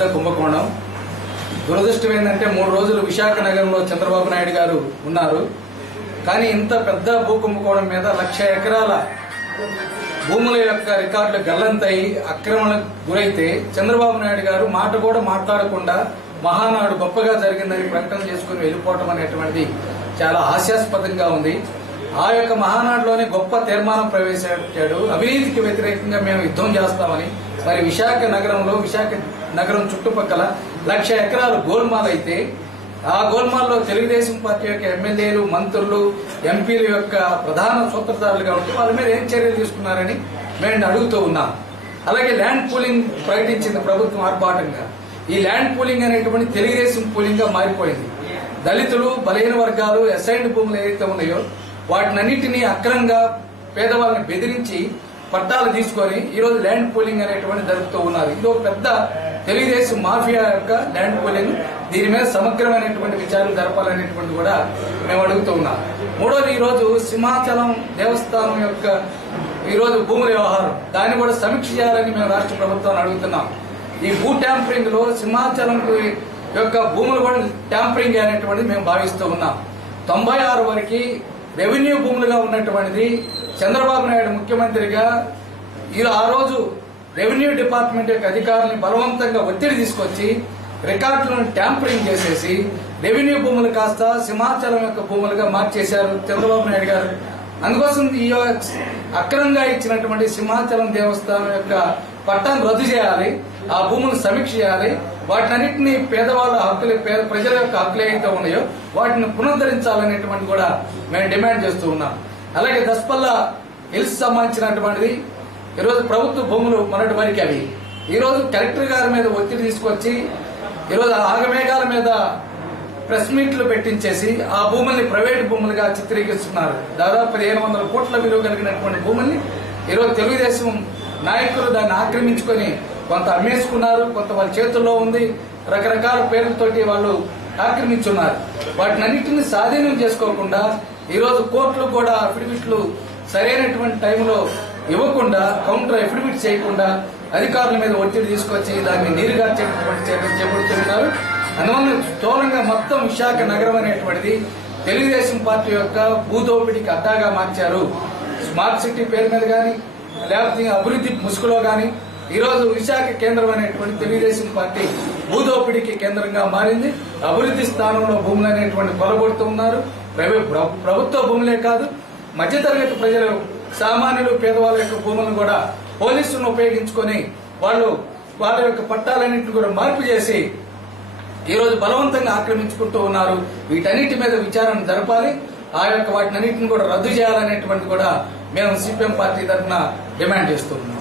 పెద్ద కుంభకోణం. దురదృష్టం ఏంటంటే 3 రోజులు విశాఖ నగరంలో చంద్రబాబు నాయుడు గారు ఉన్నారు. కానీ ఇంత పెద్ద భూ కుంభకోణం మీద 1,00,000 ఎకరాల భూముల యొక్క రికార్డులు గల్లంతయి అక్రమణకు గురైతే చంద్రబాబు నాయుడు గారు మాట కూడా మాట్లాడకుండా మహానాడు గొప్పగా జరిగిందని ప్రకటన చేసుకుని వెళ్లిపోవటం అనేటువంటిది చాలా హాస్యాస్పదంగా ఉంది. ఆ యొక్క మహానాడులోనే గొప్ప తీర్మానం ప్రవేశపెట్టాడు. అవినీతికి వ్యతిరేకంగా మేము యుద్దం చేస్తామని. మరి విశాఖ నగరం చుట్టుపక్కల 1,00,000 ఎకరాలు గోల్మాల్ అయితే ఆ గోల్మాల్లో తెలుగుదేశం పార్టీ యొక్క ఎమ్మెల్యేలు, మంత్రులు, ఎంపీల యొక్క ప్రధాన సూత్రధారులుగా ఉంటే వాళ్ళ మీద ఏం చర్యలు తీసుకున్నారని మేము అడుగుతూ ఉన్నాం. అలాగే ల్యాండ్ పూలింగ్ ప్రకటించింది ప్రభుత్వం ఆర్భాటంగా. ఈ ల్యాండ్ పూలింగ్ అనేటువంటి తెలుగుదేశం పూలింగ్ గా మారిపోయింది. దళితులు, బలహీన వర్గాలు, అసైన్డ్ భూములు ఏదైతే ఉన్నాయో వాటినన్నింటినీ అక్రమంగా పేదవాళ్ళని బెదిరించి పట్టాలు తీసుకొని ఈరోజు ల్యాండ్ పూలింగ్ అనేటువంటి జరుపుతూ ఉన్నారు. ఇది ఒక పెద్ద తెలుగుదేశం మాఫియా యొక్క ల్యాండ్ పూలింగ్. దీని మీద సమగ్రమైనటువంటి విచారణ జరపాలనేటువంటి కూడా మేము అడుగుతూ ఉన్నాం. మూడోది, ఈరోజు సింహాచలం దేవస్థానం యొక్క ఈరోజు భూముల వ్యవహారం, దాన్ని కూడా సమీక్ష చేయాలని మేము రాష్ట్ర ప్రభుత్వాన్ని అడుగుతున్నాం. ఈ భూ ట్యాంపరింగ్ లో సింహాచలం యొక్క భూములు కూడా ట్యాంపరింగ్ అనేటువంటిది మేము భావిస్తూ ఉన్నాం. 96 వరకు రెవెన్యూ భూములుగా ఉన్నటువంటిది చంద్రబాబు నాయుడు ముఖ్యమంత్రిగా ఆ రోజు రెవెన్యూ డిపార్ట్మెంట్ యొక్క అధికారులను బలవంతంగా ఒత్తిడి తీసుకొచ్చి రికార్డులను ట్యాంపరింగ్ చేసేసి రెవెన్యూ భూములు కాస్త సింహాచలం యొక్క భూములుగా మార్చేశారు చంద్రబాబు నాయుడు గారు. అందుకోసం ఈ అక్రమంగా ఇచ్చినటువంటి సింహాచలం దేవస్థానం యొక్క పట్టాన్ని రద్దు చేయాలి, ఆ భూములను సమీక్ష చేయాలి, వాటినన్నింటినీ పేదవాళ్ళ హక్కులు, ప్రజల యొక్క హక్కులు ఏవైతే ఉన్నాయో వాటిని పునరుద్ధరించాలనేటువంటి కూడా మేము డిమాండ్ చేస్తూ ఉన్నాం. అలాగే దస్పల్లా హిల్స్ సంబంధించినటువంటిది ఈరోజు ప్రభుత్వ భూములు మొన్నటి వరకు అవి ఈరోజు కలెక్టర్ గారి మీద ఒత్తిడి తీసుకొచ్చి ఈరోజు ఆగమేఘాల మీద ప్రెస్ మీట్లు పెట్టించేసి ఆ భూముల్ని ప్రైవేట్ భూములుగా చిత్రీకరిస్తున్నారు. దాదాపు 1500 కోట్ల విలువ కలిగినటువంటి భూముల్ని ఈరోజు తెలుగుదేశం నాయకులు దాన్ని ఆక్రమించుకొని కొంత అమ్మేసుకున్నారు, కొంత వాళ్ళ చేతుల్లో ఉంది, రకరకాల పేర్లతోటి వాళ్ళు ఆక్రమించున్నారు. వాటిని అన్నింటినీ స్వాధీనం చేసుకోకుండా ఈరోజు కోర్టులు కూడా అఫిడవిట్లు సరైనటువంటి టైంలో ఇవ్వకుండా, కౌంటర్ అఫిడవిట్ చేయకుండా అధికారుల మీద ఒత్తిడి తీసుకొచ్చి దాన్ని నీరుగార్చేటటువంటి చర్యలు చేపడుతున్నారు. అందువల్ల స్థూలంగా మొత్తం విశాఖ నగరం అనేటువంటిది తెలుగుదేశం పార్టీ యొక్క భూదోపిడికి అడ్డాగా మార్చారు. స్మార్ట్ సిటీ పేరు మీద గాని లేకపోతే అభివృద్ధి ముసుగులో గాని ఈరోజు విశాఖ కేంద్రం అనేటువంటి తెలుగుదేశం పార్టీ భూదోపిడికి కేంద్రంగా మారింది. అభివృద్ధి స్థానంలో భూములు అనేటువంటి కొలగొడుతూ ఉన్నారు. ప్రభుత్వ భూములే కాదు, మధ్యతరగతి ప్రజలు, సామాన్యులు, పేదవాళ్ళ యొక్క భూములను కూడా పోలీసులను ఉపయోగించుకొని వాళ్ళ యొక్క పట్టాలన్నింటినీ కూడా మార్పు చేసి ఈరోజు బలవంతంగా ఆక్రమించుకుంటూ ఉన్నారు. వీటన్నిటి మీద విచారణ జరపాలి, ఆ యొక్క వాటినన్నింటిని కూడా రద్దు చేయాలనేటువంటి కూడా మేము సిపిఎం పార్టీ తరఫున డిమాండ్ చేస్తూ ఉన్నాం.